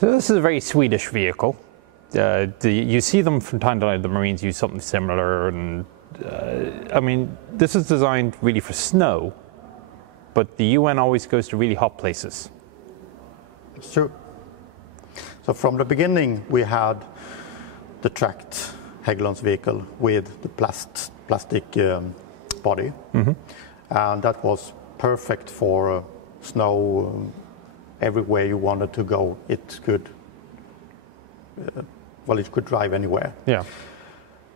So this is a very Swedish vehicle. You see them from time to time. The Marines use something similar, and I mean, this is designed really for snow, but the UN always goes to really hot places. It's true. So from the beginning, we had the tracked Hägglunds vehicle with the plastic body, and that was perfect for snow. Everywhere you wanted to go, it could. It could drive anywhere. Yeah.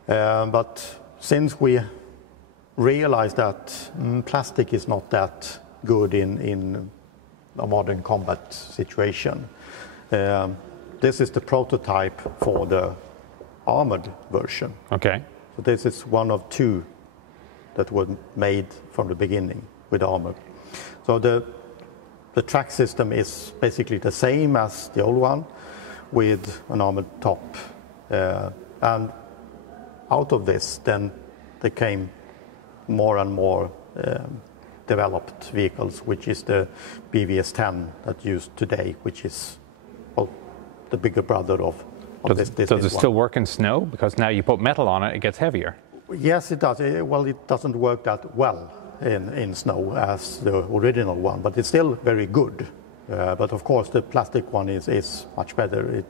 But since we realized that plastic is not that good in a modern combat situation, this is the prototype for the armored version. Okay. So this is one of two that were made from the beginning with armor. So the track system is basically the same as the old one, with an armored top, and out of this then there came more and more developed vehicles, which is the BVS-10 that's used today, which is the bigger brother of this Does it still work in snow? Because now you put metal on it, it gets heavier. Yes, it does. It doesn't work that well in snow as the original one, but it's still very good. But of course, the plastic one is much better.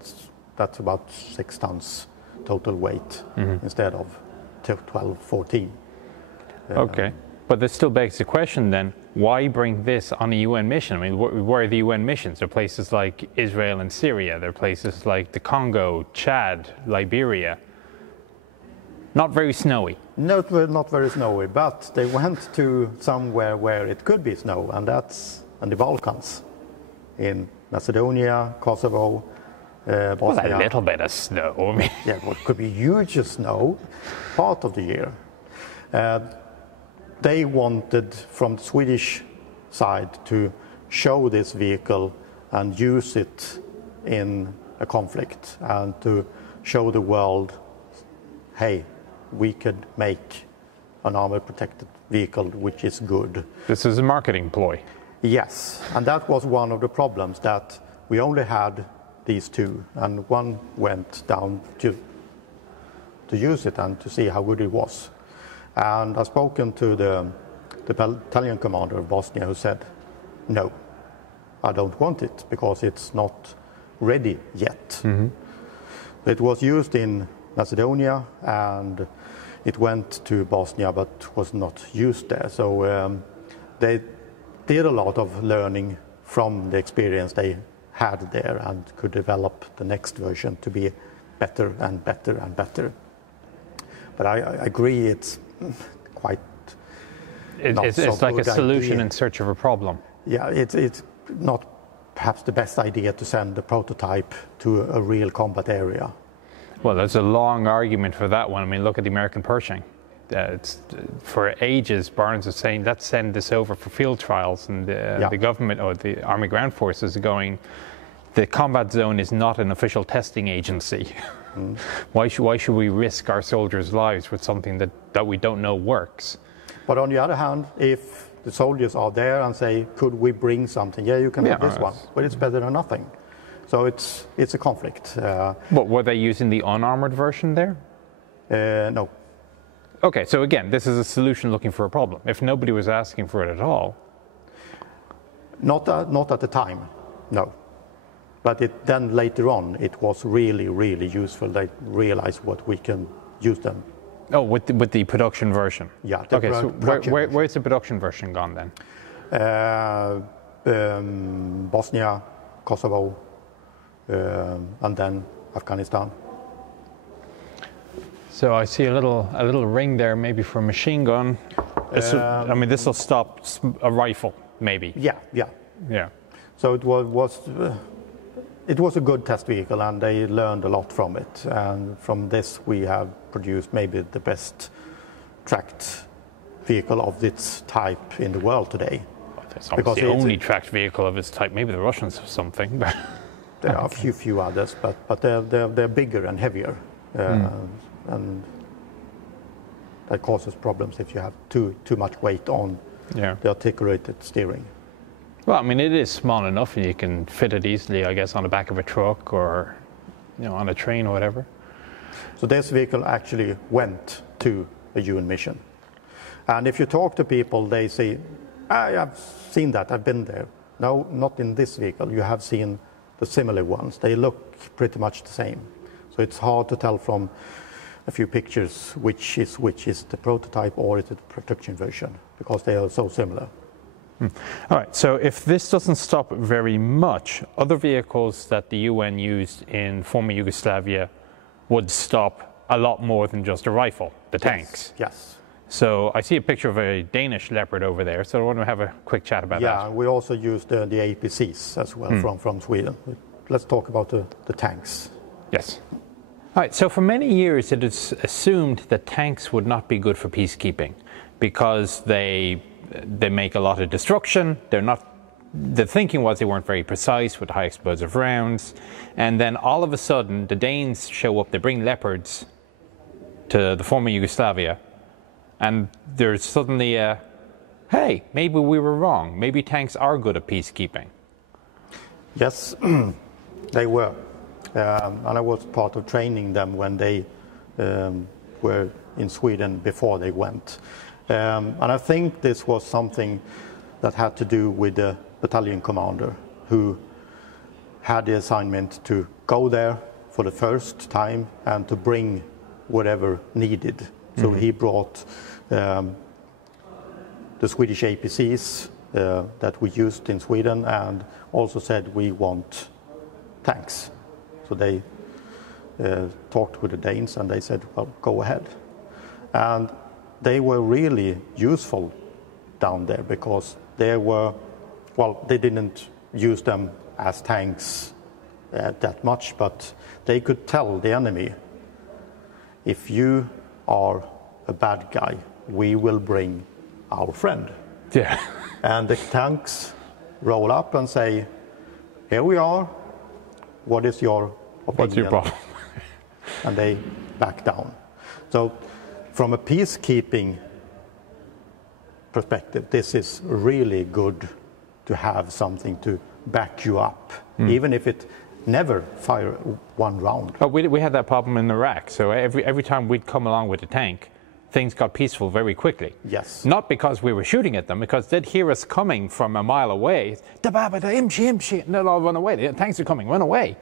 That's about 6 tons total weight instead of 12, 14. Okay, but this still begs the question then, why bring this on a UN mission? I mean, where are the UN missions? There are places like Israel and Syria. There are places like the Congo, Chad, Liberia. Not very snowy. No, not very snowy, but they went to somewhere where it could be snow, and that's in the Balkans. In Macedonia, Kosovo, Bosnia. Well, a little bit of snow. I mean. Yeah, well, it could be huge snow part of the year. They wanted, from the Swedish side, to show this vehicle and use it in a conflict, and to show the world, hey, we could make an armor-protected vehicle which is good. This is a marketing ploy. Yes, and that was one of the problems, that we only had these two, and one went down to use it and to see how good it was. And I've spoken to the battalion commander of Bosnia, who said, no, I don't want it because it's not ready yet. It was used in Macedonia and it went to Bosnia but was not used there. So they did a lot of learning from the experience they had there and could develop the next version to be better and better and better. But I agree, it's quite it's like a solution in search of a problem. Yeah, it's not perhaps the best idea to send the prototype to a real combat area. Well, there's a long argument for that one. I mean, look at the American Pershing. For ages, Barnes was saying, let's send this over for field trials, and the government or the Army Ground Forces are going, the combat zone is not an official testing agency. Why should we risk our soldiers' lives with something that we don't know works? But on the other hand, if the soldiers are there and say, could we bring something? Yeah, you can have this one, but it's better than nothing. So it's a conflict. But were they using the unarmored version there? No. Okay, so again, this is a solution looking for a problem. If nobody was asking for it at all. Not at the time, no. But then later on, it was really, really useful. They realized what we can use them. Oh, with the production version? Yeah. Okay, so where's the production version gone then? Bosnia, Kosovo, and then Afghanistan. So I see a little ring there, maybe for a machine gun. I mean, this will stop a rifle, maybe. Yeah. So it was a good test vehicle, and they learned a lot from it. And from this, we have produced maybe the best tracked vehicle of its type in the world today. It's not the only tracked vehicle of its type. Maybe the Russians have something. But there are a few others, but they're bigger and heavier. And that causes problems if you have too much weight on the articulated steering. Well, I mean, it is small enough and you can fit it easily, I guess, on the back of a truck or, on a train or whatever. So this vehicle actually went to a UN mission. And if you talk to people, they say, I have seen that, I've been there. No, not in this vehicle. You have seen the similar ones. They look pretty much the same. So it's hard to tell from a few pictures which is the prototype or is it the production version, because they are so similar. All right, so if this doesn't stop very much, other vehicles that the UN used in former Yugoslavia would stop a lot more than just a rifle, the tanks. Yes. So I see a picture of a Danish Leopard over there, so I want to have a quick chat about that. Yeah, we also used the APCs as well from Sweden. Let's talk about the tanks. Yes. All right, so for many years it is assumed that tanks would not be good for peacekeeping because they make a lot of destruction. The thinking was they weren't very precise with high explosive rounds. And then all of a sudden, the Danes show up, they bring Leopards to the former Yugoslavia. And there's suddenly hey, maybe we were wrong. Maybe tanks are good at peacekeeping. Yes, they were. And I was part of training them when they were in Sweden before they went. And I think this was something that had to do with the battalion commander who had the assignment to go there for the first time and to bring whatever needed. So he brought the Swedish APCs that we used in Sweden and also said we want tanks. So they talked with the Danes and they said, well, go ahead. And they were really useful down there because they didn't use them as tanks that much, but they could tell the enemy, if you are a bad guy, we will bring our friend. Yeah. And the tanks roll up and say, here we are, what is your opinion? What's your problem? And they back down. So from a peacekeeping perspective, this is really good to have something to back you up, even if it never fire one round. Oh, we had that problem in Iraq. So every time we'd come along with a tank, things got peaceful very quickly. Yes. Not because we were shooting at them, because they'd hear us coming from a mile away. And they'll all run away. The tanks are coming, run away.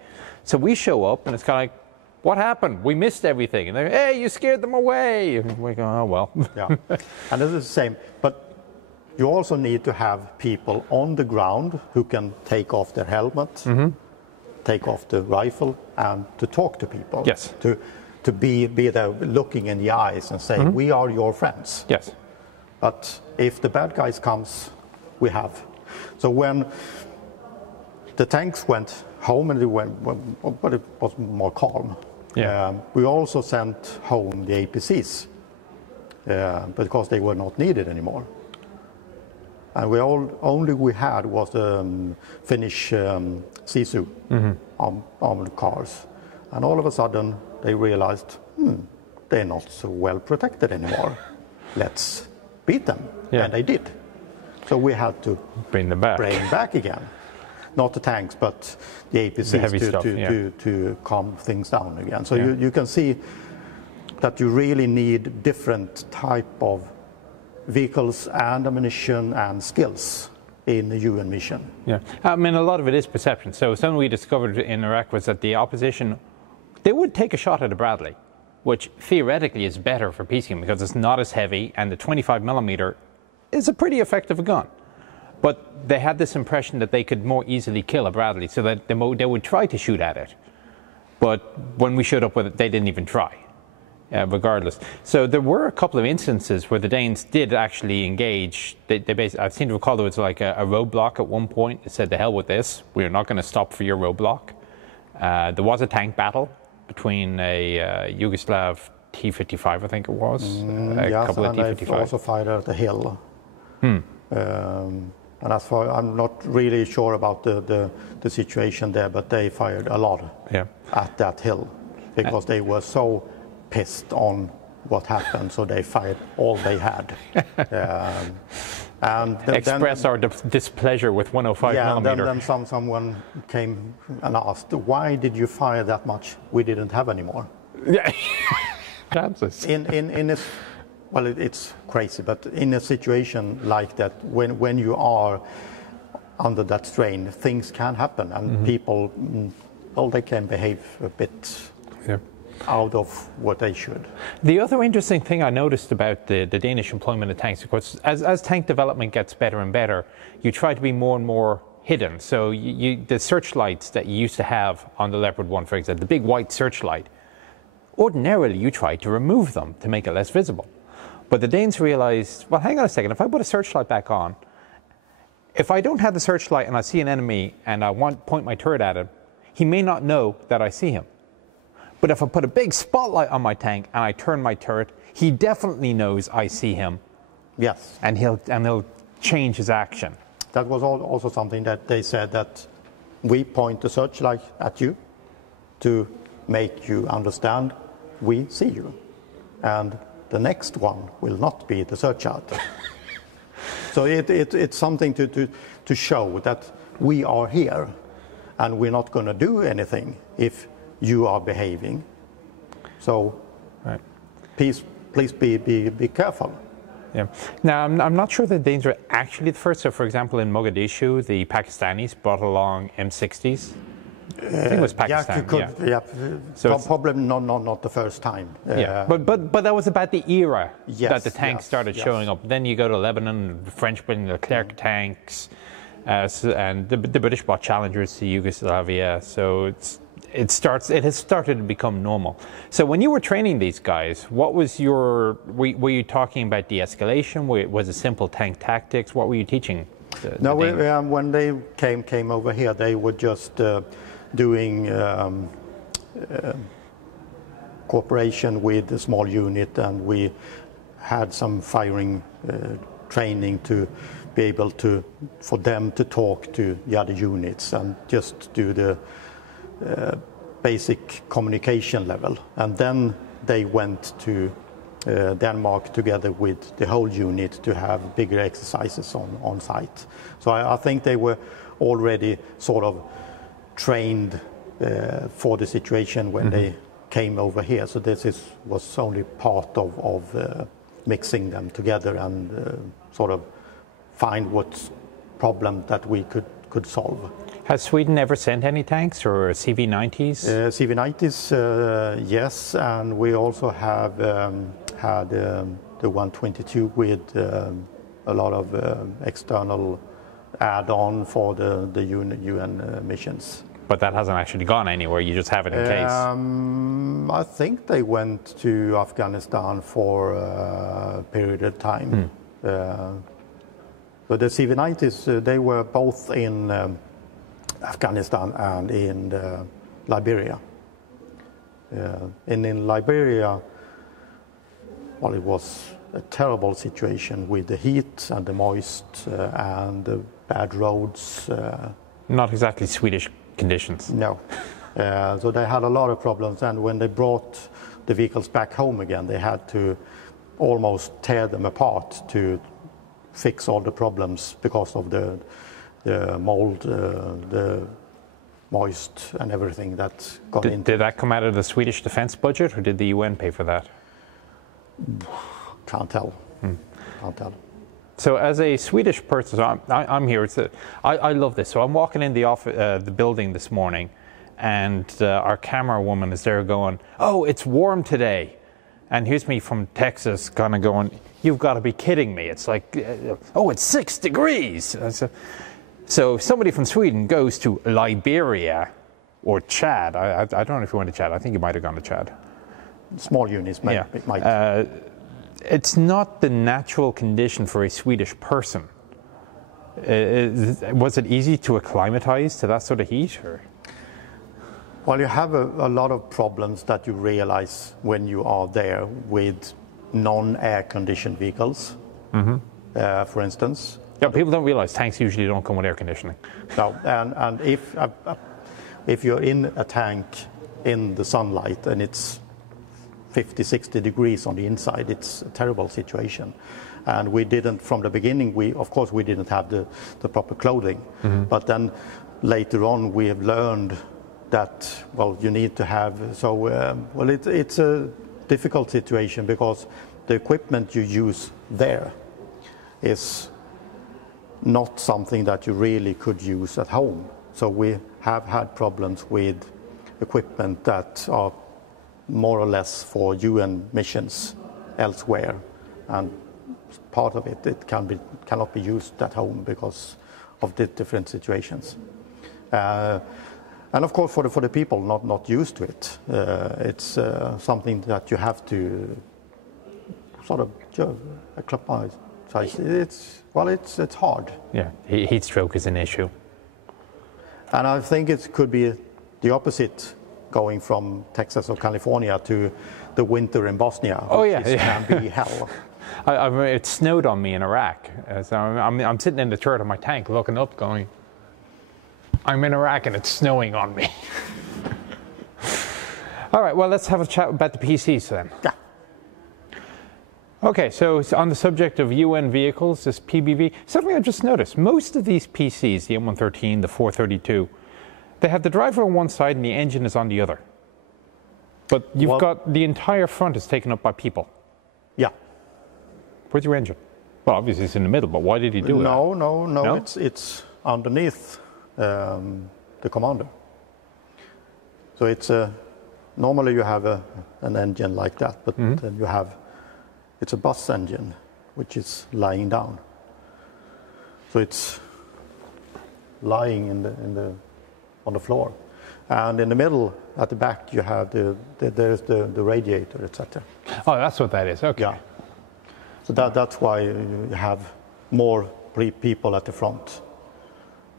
So we show up and it's kind of like, what happened? We missed everything. And they're, hey, you scared them away. And we go, oh, well. Yeah. And it's the same. But you also need to have people on the ground who can take off their helmet, take off the rifle, and to talk to people. Yes. To be there looking in the eyes and say, we are your friends. Yes. But if the bad guys comes, we have. So when the tanks went home and but it was more calm. Yeah. We also sent home the APCs because they were not needed anymore. And only we had was the Finnish Sisu armored cars. And all of a sudden they realized, they're not so well protected anymore. Let's beat them. Yeah. And they did. So we had to bring them back again. Not the tanks, but the APCs, the heavy stuff, to calm things down again. So Yeah. you can see that you really need different type of vehicles and ammunition and skills in a UN mission. Yeah, I mean, a lot of it is perception. So something we discovered in Iraq was that the opposition, they would take a shot at a Bradley, which theoretically is better for peacekeeping because it's not as heavy and the 25mm is a pretty effective gun. But they had this impression that they could more easily kill a Bradley, so that they would try to shoot at it. But when we showed up with it, they didn't even try, regardless. So there were a couple of instances where the Danes did actually engage. They basically, I seem to recall there was like a roadblock at one point. It said, "The hell with this! We're not going to stop for your roadblock." There was a tank battle between a Yugoslav T-55, I think it was, yes, couple of T-55. And also fired at the hill. And as far, I'm not really sure about the situation there, but they fired a lot at that hill because they were so pissed on what happened, so they fired all they had. And express our displeasure with 105 millimeter. Then someone came and asked, why did you fire that much? We didn't have any more. Yeah, chances. Well, it's crazy, but in a situation like that, when you are under that strain, things can happen, and people, well, they can behave a bit out of what they should. The other interesting thing I noticed about the Danish employment of tanks, of course, as tank development gets better and better, you try to be more and more hidden. So the searchlights that you used to have on the Leopard 1, for example, the big white searchlight, ordinarily you try to remove them to make it less visible. But the Danes realized, well, hang on a second, if I put a searchlight back on, if I don't have the searchlight and I see an enemy and I point my turret at him, he may not know that I see him. But if I put a big spotlight on my tank and I turn my turret, he definitely knows I see him. Yes. And he'll change his action. That was also something that they said, that we point the searchlight at you to make you understand we see you. And the next one will not be the searchlight. So it's something to show that we are here and we're not going to do anything if you are behaving. So please be careful. Yeah. Now, I'm not sure the Danes are actually the first. So, for example, in Mogadishu, the Pakistanis brought along M60s. I think it was Pakistan. So probably not the first time. But that was about the era that the tanks started showing up. Then you go to Lebanon, the French bringing the Leclerc tanks, and the British brought Challengers to Yugoslavia. So it has started to become normal. So when you were training these guys, what was were you talking about de-escalation? Was it simple tank tactics? What were you teaching? When they came over here, they were just doing cooperation with a small unit, and we had some firing training to be able for them to talk to the other units and just do the basic communication level. And then they went to Denmark together with the whole unit to have bigger exercises on site. So I think they were already sort of trained for the situation when they came over here. So this was only part of mixing them together and sort of find what problem that we could solve. Has Sweden ever sent any tanks or CV90s? CV90s, yes, and we also have had the 122 with a lot of external add-on for the UN missions. But that hasn't actually gone anywhere, you just have it in case? I think they went to Afghanistan for a period of time. So the CV90s, they were both in Afghanistan and in Liberia. And in Liberia, well, it was a terrible situation with the heat and the moist and the bad roads. Not exactly Swedish conditions. No. So they had a lot of problems, and when they brought the vehicles back home again, they had to almost tear them apart to fix all the problems because of the mold, the moist and everything that got into. Did that come out of the Swedish defense budget, or did the UN pay for that? Can't tell. Can't tell. So as a Swedish person, so I'm here. I love this. So I'm walking in the building this morning, and our camera woman is there going, "Oh, it's warm today," and here's me from Texas, kind of going, "You've got to be kidding me! It's like, oh, it's 6 degrees." So somebody from Sweden goes to Liberia or Chad. I don't know if you went to Chad. I think you might have gone to Chad. Small units, might. It's not the natural condition for a Swedish person. Was it easy to acclimatize to that sort of heat? Or? Well, you have a lot of problems that you realize when you are there with non-air conditioned vehicles, for instance. Yeah, people don't realize tanks usually don't come with air conditioning. No, and if you're in a tank in the sunlight and it's 50, 60 degrees on the inside, it's a terrible situation. And we didn't, from the beginning, of course we didn't have the proper clothing. But then later on we have learned that, well, you need to have, so, well, it's a difficult situation because the equipment you use there is not something that you really could use at home. So we have had problems with equipment that are more or less for UN missions elsewhere, and part of it cannot be used at home because of the different situations. And of course, for the people not used to it, it's something that you have to sort of acclimatize. It's hard. Yeah, heat stroke is an issue. And I think it could be the opposite, going from Texas or California to the winter in Bosnia. Oh yeah, can be hell. It snowed on me in Iraq, so I'm sitting in the turret of my tank, looking up, going, I'm in Iraq and it's snowing on me. All right, well, let's have a chat about the PCs then. Yeah. Okay, so on the subject of UN vehicles, this PBV, something I just noticed, most of these PCs, the M113, the 432, they have the driver on one side and the engine is on the other. But you've got the entire front is taken up by people. Yeah. Where's your engine? Well, obviously it's in the middle, but why did he do that? No, it's underneath the commander. So it's normally you have an engine like that, but then you have, it's a bus engine which is lying down. So it's lying on the floor, and in the middle at the back you have there's the radiator, etc. Oh, that's what that is. Okay. Yeah. So that's why you have more people at the front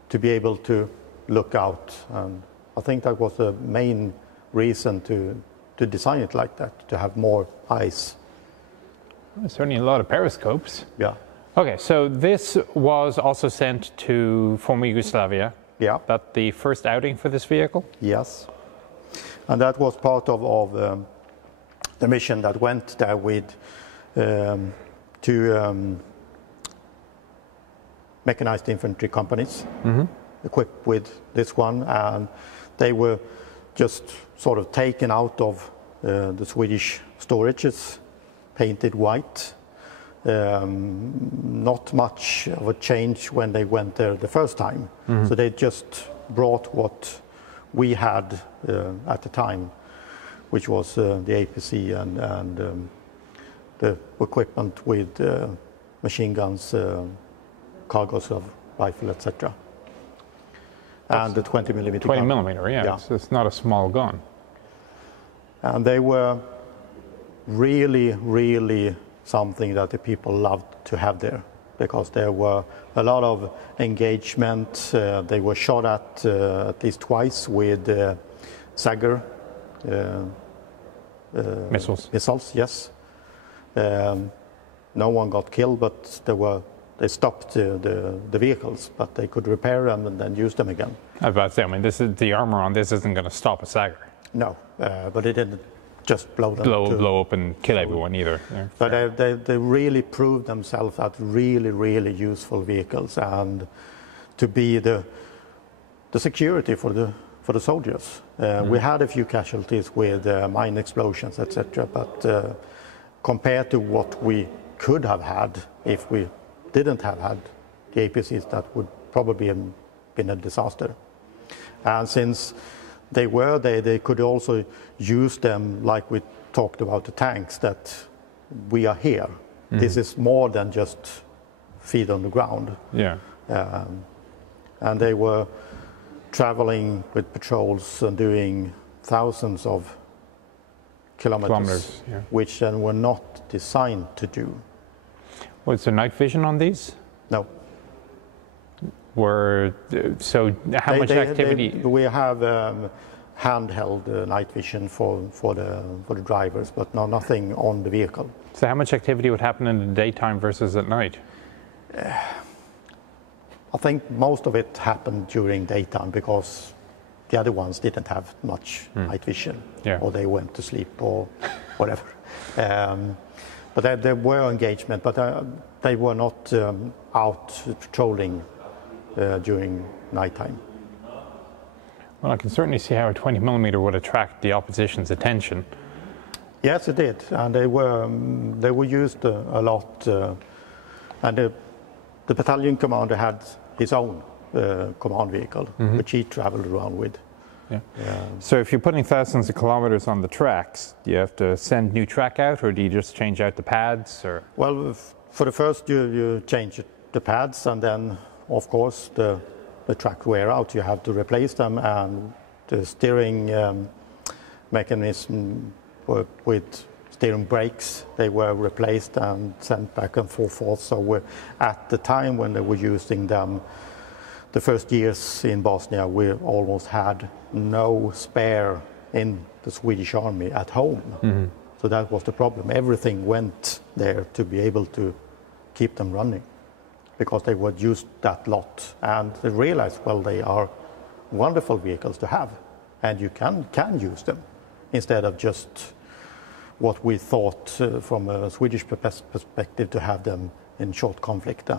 to be able to look out, and I think that was the main reason to design it like that, to have more eyes. Well, certainly a lot of periscopes. Yeah. Okay, so this was also sent to former Yugoslavia. Yeah. That the first outing for this vehicle? Yes. And that was part of the mission that went there with two mechanized infantry companies equipped with this one, and they were just sort of taken out of the Swedish storages, painted white. Not much of a change when they went there the first time. So they just brought what we had at the time, which was the APC and the equipment with machine guns, cargoes of rifle, etc. And the 20 millimeter 20 gun. millimeter, yeah. It's not a small gun. And they were really, really something that the people loved to have there, because there were a lot of engagement. They were shot at least twice with Sagger missiles, yes. No one got killed, but they stopped the vehicles, but they could repair them and then use them again. I was about to say, I mean, the armor on this isn't going to stop a Sagger. No, but it didn't just blow them. Blow up and kill everyone either. Yeah, but they really proved themselves as really, really useful vehicles, and to be the security for the soldiers. We had a few casualties with mine explosions, etc. But compared to what we could have had if we didn't have had the APCs, that would probably have been a disaster. And since they could also use them, like we talked about the tanks, that we are here. This is more than just feet on the ground. Yeah. And they were traveling with patrols and doing thousands of kilometers, yeah. Which then were not designed to do. Was there night vision on these? No. So how much activity? We have handheld night vision for the drivers, but nothing on the vehicle. So how much activity would happen in the daytime versus at night? I think most of it happened during daytime, because the other ones didn't have much night vision, or they went to sleep or whatever. But there were engagement, but they were not out patrolling during nighttime. Well, I can certainly see how a 20mm would attract the opposition's attention. Yes, it did, and they were used a lot. And the battalion commander had his own command vehicle, which he traveled around with. Yeah. So if you're putting thousands of kilometers on the tracks, do you have to send new track out, or do you just change out the pads? Or? Well, for the first you change the pads, and then of course the track wear out. You have to replace them, and the steering mechanism with steering brakes, they were replaced and sent back and forth. So at the time when they were using them, the first years in Bosnia, we almost had no spare in the Swedish army at home. So that was the problem. Everything went there to be able to keep them running, because they were used that lot. And they realized, well, they are wonderful vehicles to have, and you can use them instead of just what we thought from a Swedish perspective, to have them in short conflict.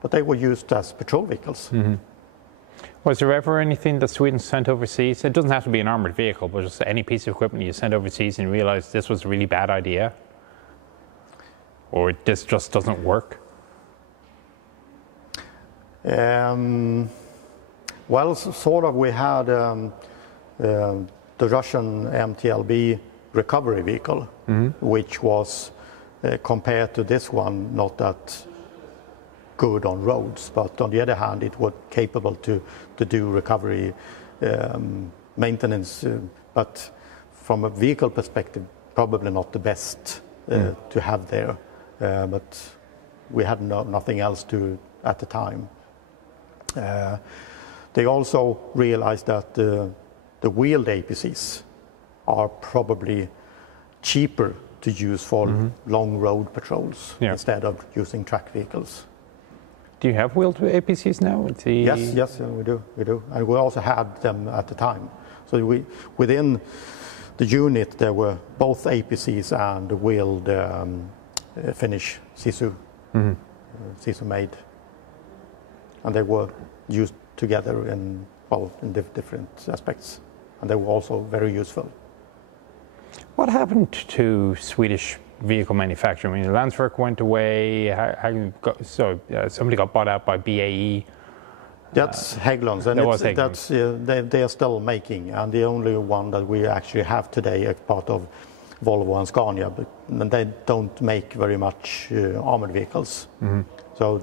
But they were used as patrol vehicles. Was there ever anything that Sweden sent overseas? It doesn't have to be an armoured vehicle, but just any piece of equipment you sent overseas and realised this was a really bad idea? Or this just doesn't work? Well, sort of. We had the Russian MTLB recovery vehicle, which was, compared to this one, not that good on roads, but on the other hand, it was capable to do recovery maintenance, but from a vehicle perspective, probably not the best to have there. But we had nothing else to at the time. They also realized that the wheeled APCs are probably cheaper to use for long road patrols instead of using track vehicles. Do you have wheeled APCs now? Yes, we do. And we also had them at the time. So within the unit, there were both APCs and wheeled Finnish Sisu, Sisu made. And they were used together in different aspects. And they were also very useful. What happened to Swedish vehicle manufacturing? I mean, Landsverk went away. Somebody got bought out by BAE. That's Hägglunds, and they are still making, and the only one that we actually have today is part of Volvo and Scania, but they don't make very much armored vehicles. So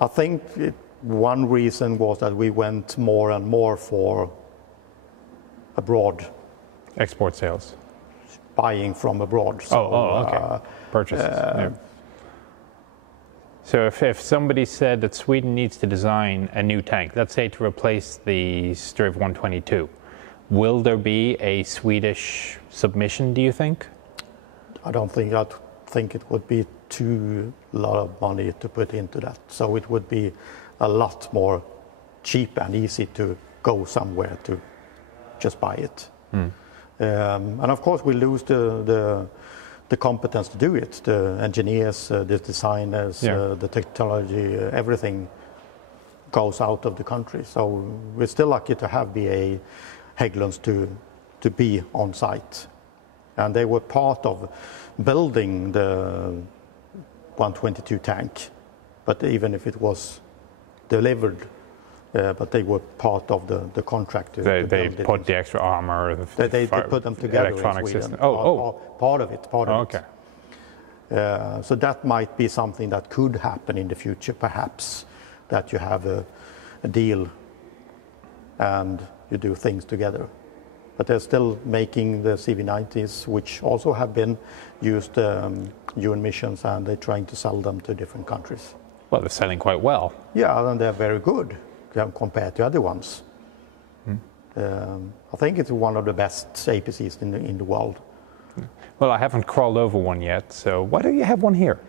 I think one reason was that we went more and more for abroad. Export sales. Buying from abroad. So, okay. Purchases. So if somebody said that Sweden needs to design a new tank, let's say to replace the Striv 122, will there be a Swedish submission, do you think? I don't think. I think it would be too lot of money to put into that. So it would be a lot more cheap and easy to go somewhere to just buy it. And of course we lose the competence to do it, the engineers, the designers, the technology, everything goes out of the country. So we're still lucky to have BAE Hägglunds to be on site. And they were part of building the 122 tank, but even if it was delivered, but they were part of the contract. They put the extra armor, they put them together. Electronic in Sweden. system. Part of it. Okay. So that might be something that could happen in the future, perhaps, that you have a deal and you do things together. But they're still making the CV90s, which also have been used UN missions, and they're trying to sell them to different countries. Well, they're selling quite well. Yeah, and they're very good compared to other ones. I think it's one of the best APCs in the world. Well, I haven't crawled over one yet, so why don't you have one here?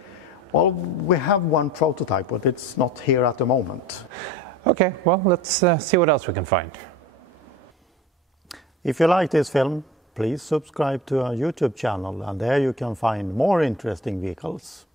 Well, we have one prototype, but it's not here at the moment. Okay, well, let's see what else we can find. If you like this film, please subscribe to our YouTube channel, and there you can find more interesting vehicles.